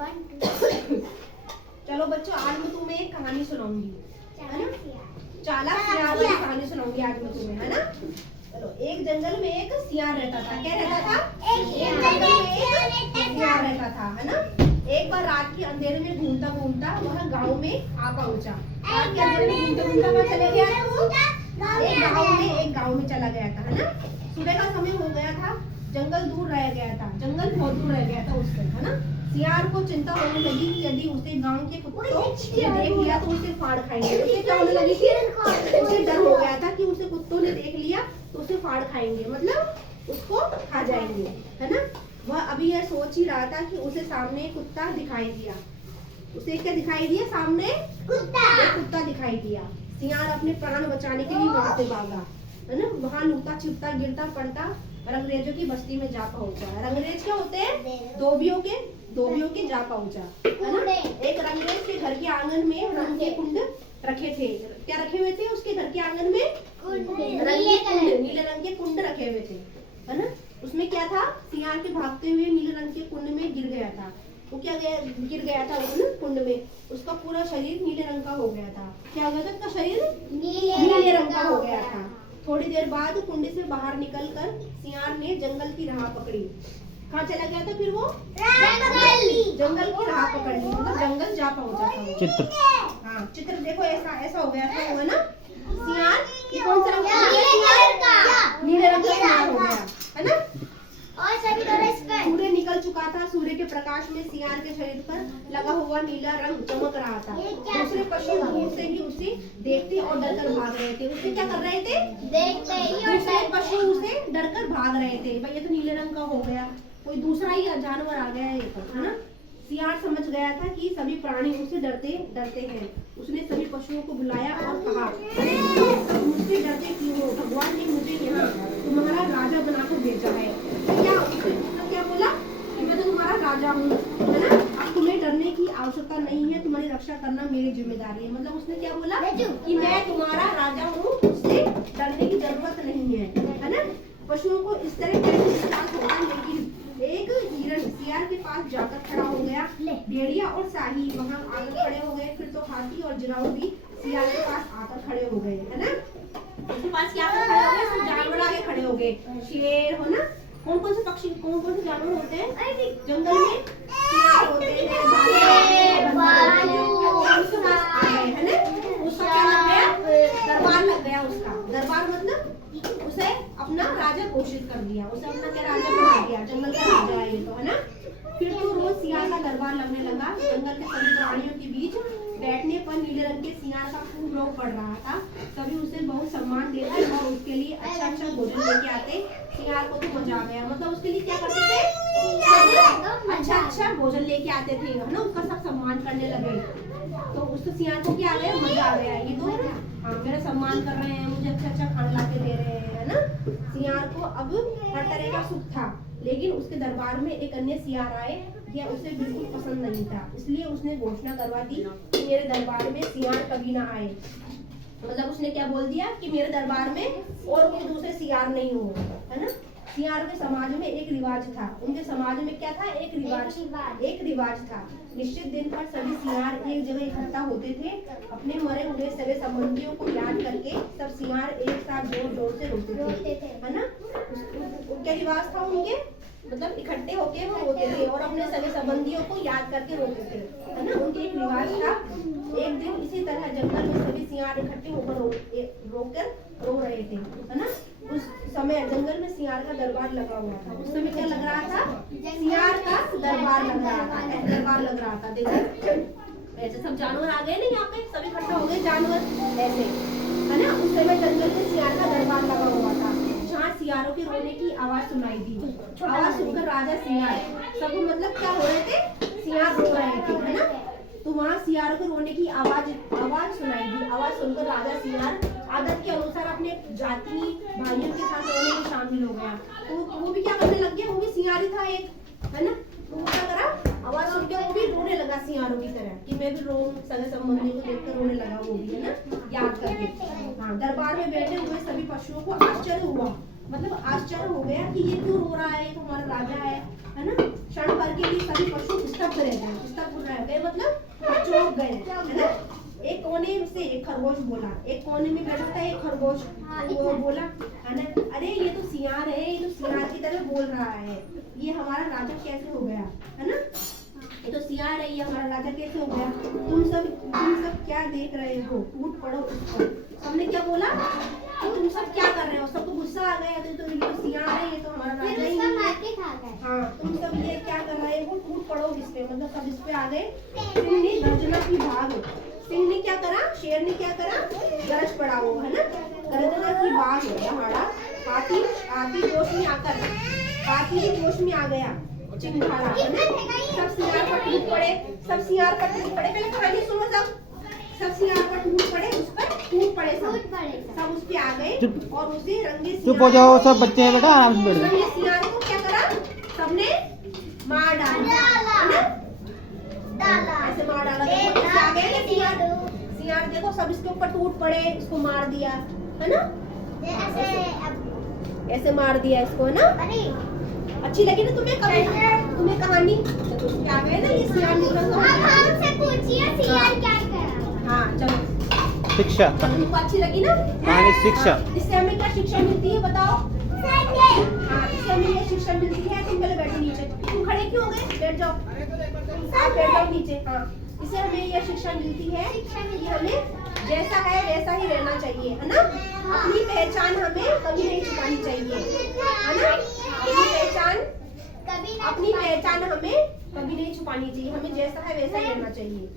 चलो बच्चों, आज मैं तुम्हें एक कहानी सुनाऊंगी, है ना। चालाक सियार वाली कहानी सुनाऊंगी आज मैं तुम्हें, है ना। चलो, एक जंगल में एक सियार रहता था। क्या रहता था? एक जंगल में एक सियार रहता था, है ना। एक बार रात के अंधेरे में घूमता घूमता वह गांव में आ पहुंचा। रात के अंधेरे में घूमता घूमता वह चले गया था। वो एक गांव में चला गया था, है ना। सुबह का समय हो गया था, जंगल दूर रह गया था, जंगल बहुत दूर रह गया था उससे, है ना। सियार को चिंता होने लगी कि यदि उसे गांव के कुत्तों ने देख लिया तो उसे फाड़ खाएंगे। उसे क्या होने लगी थी? उसे डर हो गया था कि उसे कुत्तों ने देख लिया तो उसे फाड़ खाएंगे, मतलब उसको खा जाएंगे, है ना। वह अभी यह सोच ही रहा था कि उसे सामने एक कुत्ता दिखाई दिया। उसे क्या दिखाई दिया? सामने कुत्ता दिखाई दिया। सियार अपने प्राण बचाने के लिए वहां से भागा, है ना। वहां लूटा छिपता गिरता पड़ता रंगरेजों की बस्ती में जा पहुंचा। रंगरेज क्या होते हैं? धोबियों के जा पहुंचा, है ना। एक रंगरेज के घर के आंगन में रंग के कुंड रखे थे। क्या रखे हुए थे उसके घर के आंगन में? नीले रंग के कुंड रखे हुए थे, है ना। उसमें क्या था? सियार के भागते हुए नीले रंग के कुंड में गिर गया था। वो क्या गिर गया था उन कुंड में? उसका पूरा शरीर नीले रंग का हो गया था। क्या हो गया था? उसका शरीर नीले रंग का हो गया था। थोड़ी देर बाद कुंड से बाहर निकलकर सियार ने जंगल की राह पकड़ी। कहाँ चला गया था फिर वो? जंगल की राह पकड़ ली, मतलब जंगल जा पहुंचा था वो। चित्र, हाँ चित्र देखो, ऐसा हो गया था वो, है ना। सियार ये कौन सा रंग का? नीले रंग का सियार हो गया, है ना। सूर्य निकल चुका था। सूर्य के प्रकाश में सियार के शरीर पर लगा हुआ नीला रंग चमक रहा था। दूसरे पशु दूर से ही उसे देखते और डरकर भाग रहे थे। उसे क्या कर रहे थे? दूसरे पशु उसे डरकर भाग रहे थे। भाई ये तो नीले रंग का हो गया, कोई दूसरा ही जानवर आ गया है ये तो, है ना। सियार समझ गया था कि सभी प्राणी उससे डरते हैं। उसने सभी पशुओं को बुलाया और कहा, मुझसे डरते क्यों हो? भगवान ने मुझे यहाँ तुम्हारा राजा बनाकर भेजा है। क्या बोला? कि मैं तो तुम्हारा राजा हूँ, है ना। अब तुम्हें डरने की आवश्यकता नहीं है, तुम्हारी रक्षा करना मेरी जिम्मेदारी है। मतलब उसने क्या बोला? कि मैं तुम्हारा राजा हूँ, मुझसे डरने की जरूरत नहीं है ना। पशुओं को इस तरह कैसे विश्वास होगा? लेकिन एक हिरण सियार के पास जाकर खड़ा हो गया। भेड़िया और शाही वहां आकर खड़े हो गए। फिर तो हाथी और जिराफ भी सियार के पास आकर खड़े हो गए, है ना। उसके पास क्या आकर खड़े हो गए? सब जानवर आके खड़े हो गए। शेर, हो ना। कौन कौन से पक्षी, कौन कौन से जानवर होते हैं जंगल में? सियार होते हैं, उसके पास आ गए, है ना। उसका क्या लग गया? दरबार लग गया उसका। दरबार मतलब उसे अपना राजा घोषित कर दिया। उसे अपना क्या राजा बना दिया? जंगल का राजा है ये तो, है ना। फिर तो रोज सियार का दरबार लगने लगा। जंगल के सभी प्राणियों के बीच बैठने पर नीले रंग के सियार का खूब रौब पड़ रहा था। सभी उसे बहुत सम्मान देते और उसके लिए अच्छा भोजन लेके आते। सियार को तो मजा आ गया, मतलब उसके लिए क्या करते थे? अच्छा भोजन लेके आते थे, है ना। उसका सब सम्मान करने लगे। तो उसको सियार को क्या आ गया? मजा आ गया। ये तो हाँ, मेरा सम्मान कर रहे हैं, मुझे अच्छा खाना ला के दे रहे हैं, है ना। सियार को अब हर तरह का सुख था, लेकिन उसके दरबार में एक अन्य सियार आए। यह उसे बिल्कुल पसंद नहीं था, इसलिए उसने घोषणा करवा दी कि मेरे दरबार में सियार कभी ना आए। मतलब उसने क्या बोल दिया? कि मेरे दरबार में और कोई दूसरे सियार नहीं हो, है ना। सियारों के समाज में एक रिवाज था। उनके समाज में क्या था? एक रिवाज था। निश्चित दिन पर सभी सियार एक जगह इकट्ठा होते थे। अपने मरे हुए सगे संबंधियों को याद करके सब सियार एक साथ जोर जोर से रोते थे, है ना। क्या रिवाज था उनके? मतलब इकट्ठे होके वो रोते थे और अपने सगे संबंधियों को याद करके रोते थे, है ना। उनके एक रिवाज था। एक दिन इसी तरह जंगल में सभी सियार इकट्ठे होकर रो रहे थे, है ना। उस समय जंगल में सियार का दरबार लगा हुआ था। उस समय क्या लग रहा था? सियार का दरबार लग रहा था। देखो ऐसे सब जानवर आ गए ना, यहाँ पे सब इकट्ठा हो गए जानवर ऐसे, है ना। उस समय जंगल में सियार का दरबार लगा हुआ था, जहाँ सियारों के रोने की आवाज सुनाई दी। आवाज सुनकर राजा सियार सब मतलब क्या हो रहे थे? सियार रो रहे थे, है ना। तो वहाँ सियारों के रोने की आवाज सुनाई दी। आवाज सुनकर राजा सियार आदत के अनुसार अपने जाति भाइयों के साथ रोने में शामिल हो गया। तो वो भी क्या करने लग गया? वो भी सियार ही था एक, है ना। तो वो क्या करा? आवाज सुन के वो भी रोने लगा सियारों की तरह, कि मैं भी रो, सगे संबंधी को देखकर रोने लगा वो भी, है ना, याद करके। हाँ, दरबार में बैठे हुए सभी पशुओं को आश्चर्य हुआ मतलब आश्चर्य हो गया कि ये क्यों रो रहा है, ये तो हमारा राजा है ना। क्षण भर के लिए सभी पशु स्तब्ध रह गए, स्तब्ध रह गए मतलब चौंक गए, है ना। एक कोने से एक खरगोश बोला, एक कोने में बैठा था एक खरगोश, वो बोला है ना, अरे ये तो सियार है, ये तो सियार की तरह बोल रहा है, ये हमारा राजा कैसे हो गया, है ना। ये तो सियार है, ये हमारा राजा कैसे हो गया। तुम सब क्या देख रहे हो, टूट पड़ो उस पर। सबने क्या बोला कि तुम सब क्या कर रहे हो, सबको गुस्सा आ गया, तो ये तो सियार है, ये तो हमारा राजा ही है। हाँ, तुम सब ये क्या कर रहे हो, टूट पड़ो इस पे, मतलब सब इस पे आ गए। सिंह ने गर्जना की भाग, सिंह ने क्या करा, शेर ने क्या करा, गरज पड़ा वो, है ना। गर्जना की भाग दहाड़ा, हाथी जोश में आकर, हाथी भी जोश में आ गया, चिंगारा, है ना। सब सियार पर टूट पड़े, सब सियार पर टूट पड़े। पहले कहानी सुनो, सब सियार पर टूट पड़े, उस पर टूट पड़े, सब उस पे आ गए और उसे रंगे सियार, चुप हो जाओ सब बच्चे हैं बेटा, आराम से बैठो। रंगे सियार को क्या करा, सबने मार डाला, है ना। ऐसे मार डाला, देखो कैसे आ गया सियार, देखो सब इसके ऊपर टूट पड़े, इसको मार दिया, है ना। ऐसे मार दिया इसको, है ना। अच्छी लगी ना तुम्हें कहानी, तो क्या गए ना ये सियार निकल हमसे पूछिए सियार क्या करा। हाँ चलो, शिक्षा, तुमको अच्छी लगी ना कहानी शिक्षा। इससे हमें क्या शिक्षा मिलती है बताओ। हाँ, इससे हमें ये शिक्षा मिलती है, तुम पहले बैठो नीचे, तुम खड़े क्यों हो गए, बैठ जाओ, आप बैठ जाओ नीचे। हाँ, इससे हमें यह शिक्षा मिलती है कि हमें जैसा है वैसा ही रहना चाहिए, है ना। अपनी पहचान हमें कभी नहीं छुपानी चाहिए, है ना। अपनी पहचान हमें कभी नहीं छुपानी चाहिए, हमें जैसा है वैसा ही रहना चाहिए।